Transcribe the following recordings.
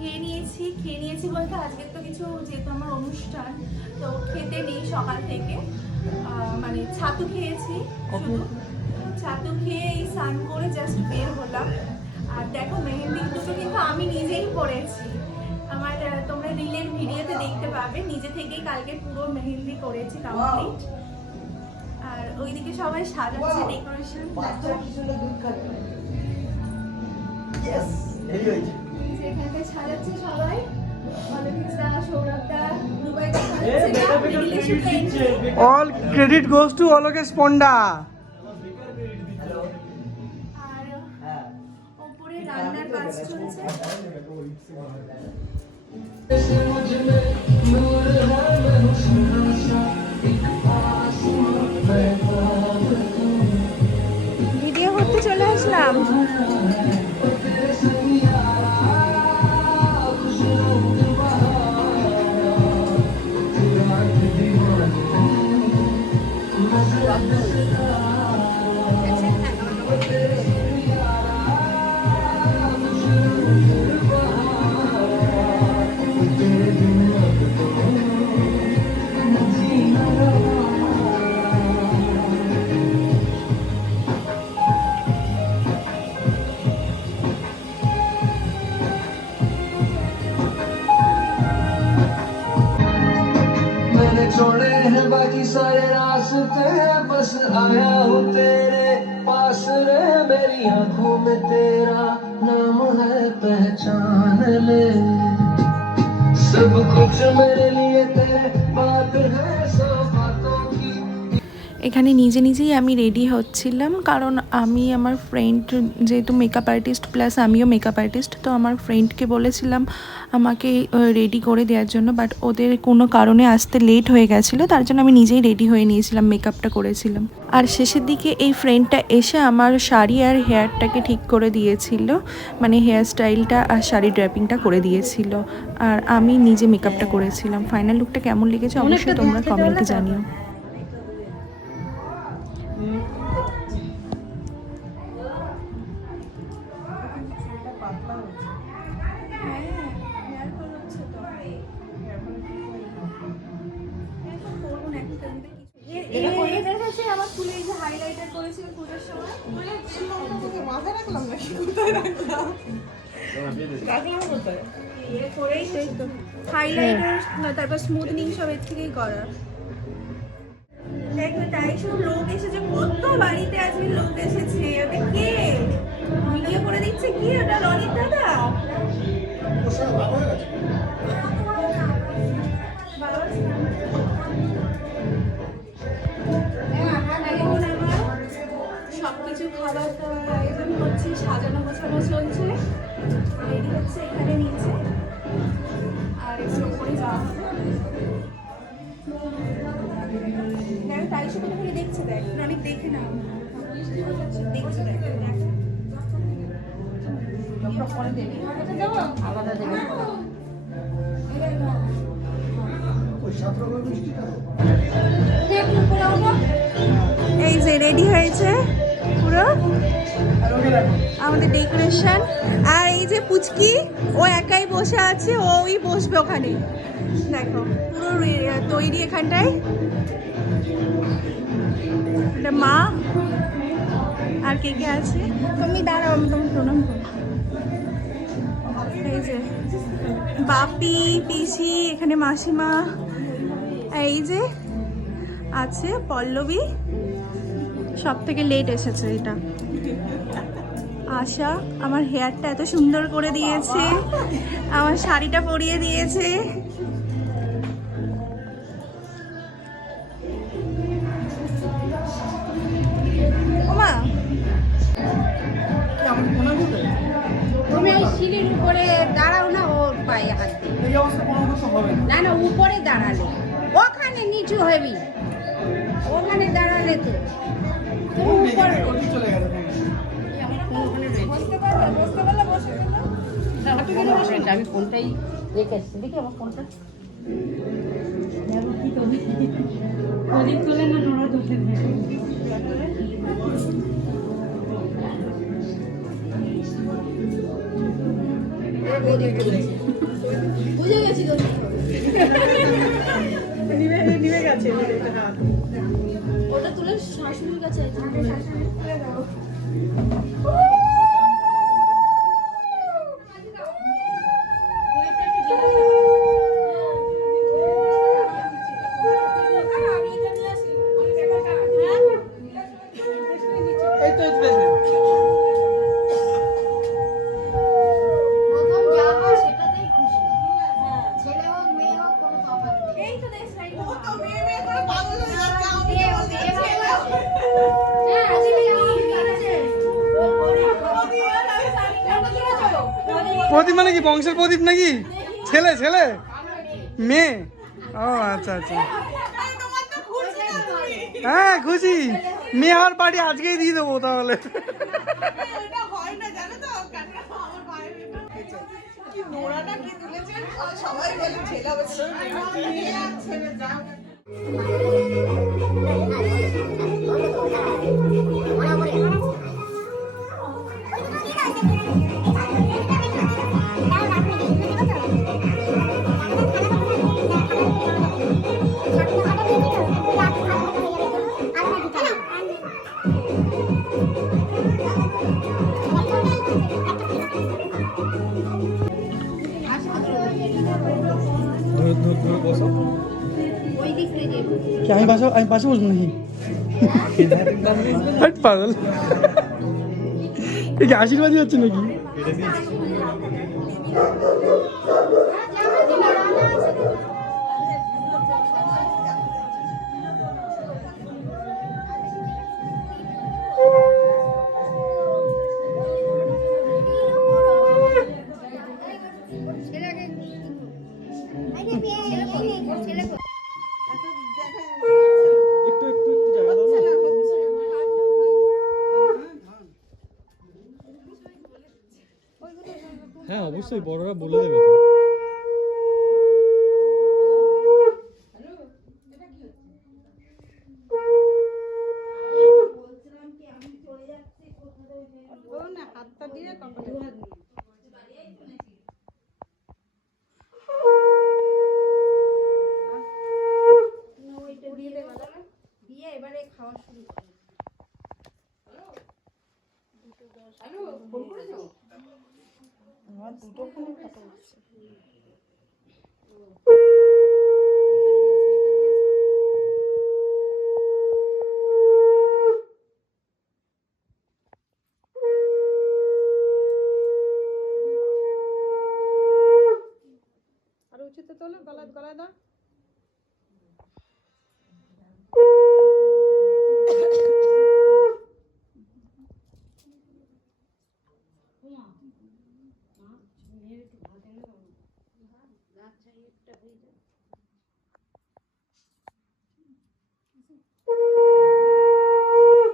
খেয়ে নিয়েছি বলতে আজকে তো কিছু, যেহেতু আমার অনুষ্ঠান তো খেতে নেই সকাল থেকে, মানে ছাতু খেয়েছি শুধু। ছাতু খেয়ে এই স্নান করে জাস্ট বের হলাম। আর দেখো মেহেন্দি দুটো কিন্তু আমি নিজেই পরেছি। আমার তোমরা রিলের ভিডিওতে দেখতে পাবে, নিজে থেকেই কালকে পুরো মেহেন্দি করেছি কমপ্লিট। আর ওইদিকে সবাই সাজাচ্ছে, ডেকোরেশন এখানে সাজাচ্ছে সবাই। All credit goes to Olokesh Ponda. আর উপরে রান্নার কাজ চলছে। ভিডিও করতে চলে আসলাম। छोड़े हैं बाकी सारे रास्ते, बस आया हूँ तेरे पास रे। मेरी आंखों में तेरा नाम है, पहचान ले। सब कुछ मेरे लिए तेरे बात है, सब बातों की। এখানে নিজে নিজেই আমি রেডি হচ্ছিলাম, কারণ আমি আমার ফ্রেন্ড যেহেতু মেকআপ আর্টিস্ট প্লাস আমিও মেকআপ আর্টিস্ট, তো আমার ফ্রেন্ডকে বলেছিলাম আমাকে রেডি করে দেওয়ার জন্য, বাট ওদের কোনো কারণে আসতে লেট হয়ে গেছিলো, তার জন্য আমি নিজেই রেডি হয়ে নিয়েছিলাম, মেকআপটা করেছিলাম। আর শেষের দিকে এই ফ্রেন্ডটা এসে আমার শাড়ি আর হেয়ারটাকে ঠিক করে দিয়েছিল, মানে হেয়ার স্টাইলটা আর শাড়ি ড্র্যাপিংটা করে দিয়েছিল, আর আমি নিজে মেকআপটা করেছিলাম। ফাইনাল লুকটা কেমন লেগেছে অবশ্যই তোমরা কমেন্টে জানিও। আমার চুলে এই যে হাইলাইটার করেছিল পুজোর সময়, মাথায় রাখলাম না, কোথায় রাখলাম? হাইলাইটার তারপর স্মুথনিং সব এর থেকেই করা। দেখো তাই সব লোক এসেছে, কত বাড়িতে আজকে লোক এসেছে। ওটা কে ভিডিও করে দিচ্ছে? কি ওটা রনিত দাদা? সবকিছু খাবার দাবার আয়োজন হচ্ছে, সাজানো গোছানো চলছে, রেডি হচ্ছে এখানে নিচে, আর একটু উপরে যাওয়া হবে। দেখ তাই সব করে দেখছে, দেখ অনেক দেখে না, দেখছে দেখ আলাদা দেবে। এই যে রেডি হয়েছে পুরো আমাদের ডেকোরেশন। আর এই যে পুচকি, ও একাই বসে আছে, ওই বসবে ওখানে। দেখো পুরো তৈরি এখানটায়। এটা মা আর কে কে আছে, তুমি দাঁড়াও আমি তোমাকে প্রণাম করো। এই যে বাপি, পিসি, এখানে মাসিমা, এই যে আছে পল্লবী, সব থেকে লেট এসেছে এটা আশা। আমার হেয়ারটা এত সুন্দর করে দিয়েছে, আমার শাড়িটা পরিয়ে দিয়েছে। ওমা তুমি ওই সিঁড়ির উপরে দাঁড়াও না, ওর পায়ে হাত দিয়ে। না না, উপরে দাঁড়ালে, ওখানে নিচু হবি, ওখানে দাঁড়ালে তো আমি ফোনটাই রেখে আসছি। দেখি আমার ফোনটা কি করবি, প্রদীপ তোলে না নোড়া তোলে। বুঝে গেছি তো নিভে গেছে হাত। ওটা তুলে শাশুড়ির কাছে এই তো পেয়েছে। প্রথম যা হয় সেটাতেই খুশি ছেলে হোক মেয়ে হোক কোনো তফাৎ নেই এই তো দেখ শাড়ি হ্যাঁ আজকে কিনেছে প্রদীপ মানে কি বংশের প্রদীপ নাকি? ছেলে ছেলে মেয়ে? ও আচ্ছা আচ্ছা, হ্যাঁ খুশি। মেয়ে হওয়ার পার্টি আজকেই দিয়ে দেবো তাহলে। ওই দিক থেকে কি আমি পাশে বসবো নাকি? হাট পাগল, এ কি আশীর্বাদই হচ্ছে নাকি? একটু একটু একটু জায়গা দাও না। হ্যাঁ অবশ্যই বড়রা বলে দেবে তো। হাতটা দিয়ে কপালে দিয়ে এবারে খাওয়া শুরু করে আমার দুটো ফোনে ফটো উঠছে। আর উচিত তোলো গলায় দাও।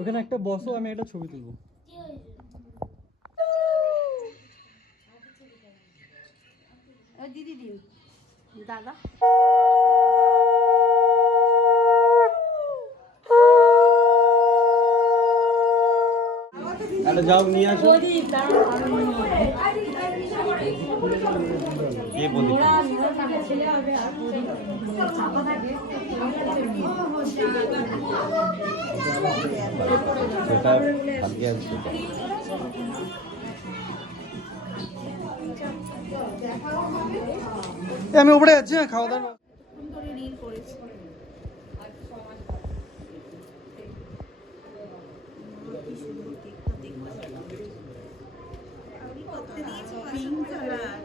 ওখানে একটা বসো, আমি একটা ছবি তুলবো। দিদি দিন দাদা একটা যাও নিয়ে আসো। কে বলি সেটা কালকে আছে। আমি উপরে যাচ্ছি, হ্যাঁ খাওয়া দাওয়া। ধরে রিল করেছি। পিঙ্ক কালার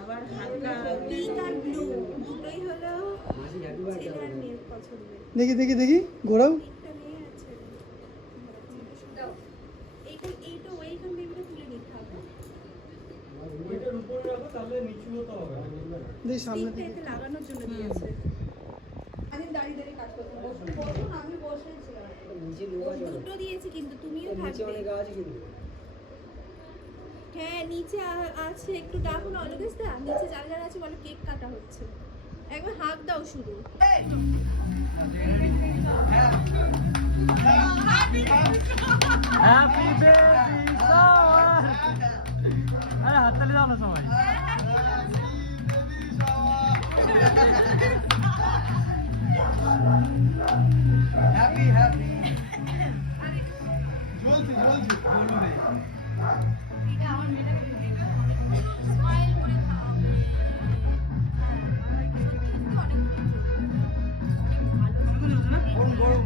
আবার হালকা পিঙ্ক আর ব্লু দুটোই হলো ছেলে আর মেয়ের পছন্দের। দেখি দেখি দেখি ঘোরাও। একটা মেয়ে আছে এইটা ওয়েলকাম বেবিটা তুলে নিতে হবে। ওইটার উপরে রাখো তাহলে নিচু হতে হবে। দেখি সামনে স্টিকটা এতে লাগানোর জন্য দিয়েছে। আমি দাঁড়িয়ে দাঁড়িয়ে কাজ করতে বসুন, আমি বসেছিলাম। দুটো দিয়েছি কিন্তু তুমিও থাকবে। হ্যাঁ নিচে আছে, একটু ডাকুন অলগেজ দা, নিচে যারা যারা আছে বলো কেক কাটা হচ্ছে, একবার হাত দাও শুধু। হ্যাপি বেবি শাওয়ার, হাততালি দাও না সবাই। হ্যাপি হ্যাপি জ্বলছে জ্বলছে জ্বলবে। গরম গরম।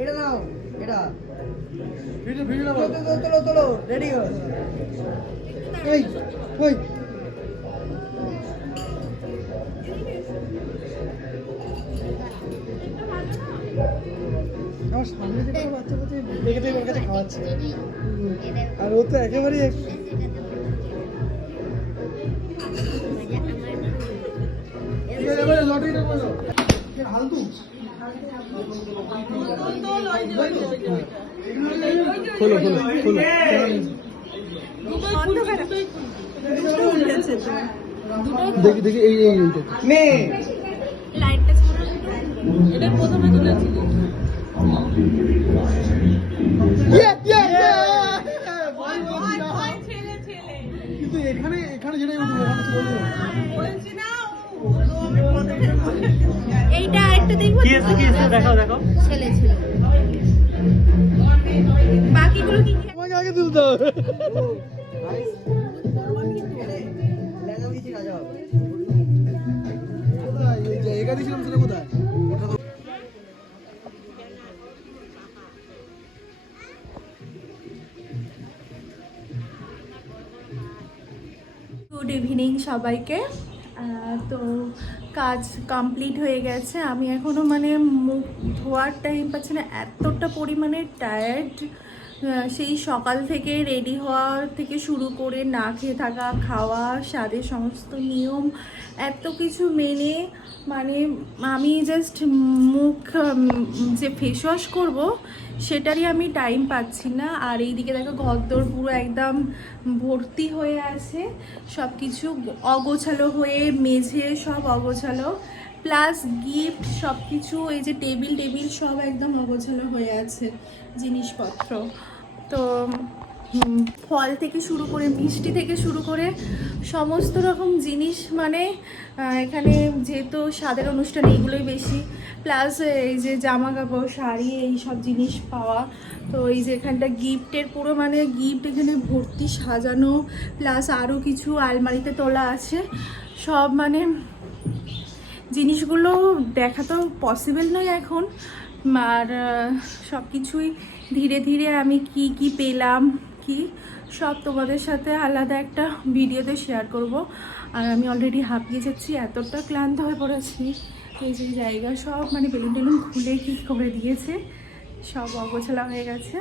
এটা নাও, এটা ভিডিও ভিডিও তোলো তোলো তোলো, রেডি হো। এই ওই আমার সামনে যে কোনো বাচ্চা বাচ্চা দেখে দেখে ওর কাছে খাওয়াচ্ছে, আর ও তো একেবারেই লটারিটা বলো হালতু খোলো খোলো খোলো। দেখি দেখি এই এইটা মেয়ে কিন্তু এখানে এখানে যেটা উঠবে এইটা আরেকটা দেখবো। কি আছে দেখাও দেখাও। ছেলে ছিল। বাকিগুলো কি কি? তোমাকে আগে তুলতে হবে। লেখা দিয়েছি রাজা হবে। কোথায় ওই জায়গা দিয়েছিলাম সেটা কোথায়? গুড ইভিনিং সবাইকে। তো কাজ কমপ্লিট হয়ে গেছে। আমি এখনও মানে মুখ ধোয়ার টাইম পাচ্ছি না, এতটা পরিমাণে টায়ার্ড। সেই সকাল থেকে রেডি হওয়ার থেকে শুরু করে না খেয়ে থাকা, খাওয়া, স্বাদের সমস্ত নিয়ম এত কিছু মেনে মানে আমি জাস্ট মুখ যে ফেস ওয়াশ করবো সেটারই আমি টাইম পাচ্ছি না। আর এইদিকে দেখো ঘরদোর পুরো একদম ভর্তি হয়ে আছে, সব কিছু অগোছালো হয়ে, মেঝে সব অগোছালো, প্লাস গিফট সব কিছু, এই যে টেবিল সব একদম অগোছালো হয়ে আছে জিনিসপত্র। তো ফল থেকে শুরু করে মিষ্টি থেকে শুরু করে সমস্ত রকম জিনিস মানে এখানে যেহেতু স্বাদের অনুষ্ঠান এইগুলোই বেশি, প্লাস এই যে জামা কাপড়, শাড়ি, এই সব জিনিস পাওয়া। তো এই যে এখানটা গিফটের পুরো মানে গিফট এখানে ভর্তি সাজানো, প্লাস আরও কিছু আলমারিতে তোলা আছে। সব মানে জিনিসগুলো দেখা তো পসিবল নয় এখন। আর সব কিছুই ধীরে ধীরে আমি কি কি পেলাম কি সব তোমাদের সাথে আলাদা একটা ভিডিওতে শেয়ার করব। আর আমি অলরেডি হাঁপিয়ে যাচ্ছি, এতটা ক্লান্ত হয়ে পড়েছি। এই যে জায়গা সব মানে বেলুন টেলুন খুলে কি করে দিয়েছে, সব অগোছালা হয়ে গেছে।